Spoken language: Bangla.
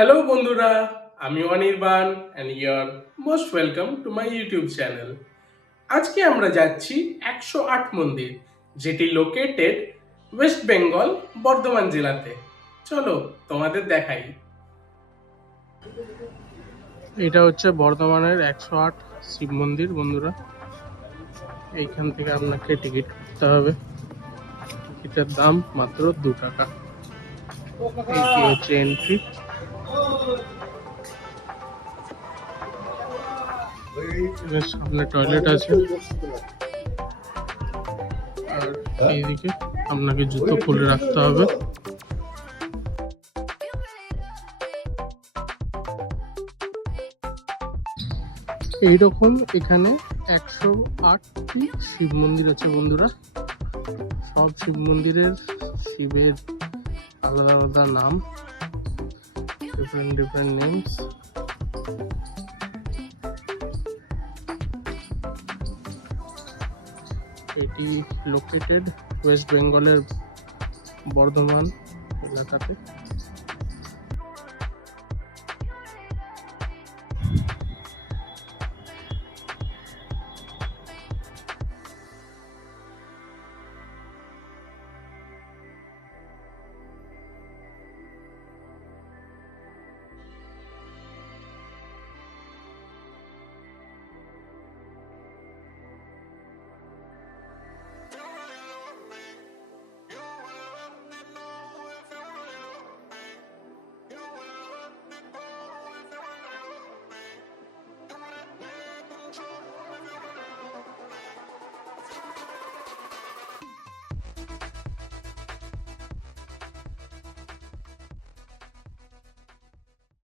হ্যালো বন্ধুরা, আমি Anirban and your most welcome to my YouTube channel. আজকে আমরা যাচ্ছি 108 মন্দির, যেটি লোকেটেড ওয়েস্ট বেঙ্গল বর্ধমান জেলাতে। চলো তোমাদের দেখাই। এটা হচ্ছে বর্ধমানের 108 শিব মন্দির বন্ধুরা। এইখান থেকে আপনাকে টিকিট করতে হবে। টিকিটের দাম মাত্র 2 টাকা। এটি হচ্ছে এন্ট্রি। সামনে টয়লেট আছে, আর এইদিকে আপনাকে জুতো খুলে রাখতে হবে। এইরকম এখানে 108টি শিব মন্দির আছে বন্ধুরা। সব শিব মন্দিরের শিবের আলাদা আলাদা নাম, ডিফারেন্ট নেমস। এটি লোকেটেড ওয়েস্ট বেঙ্গলের বর্ধমান এলাকাতে।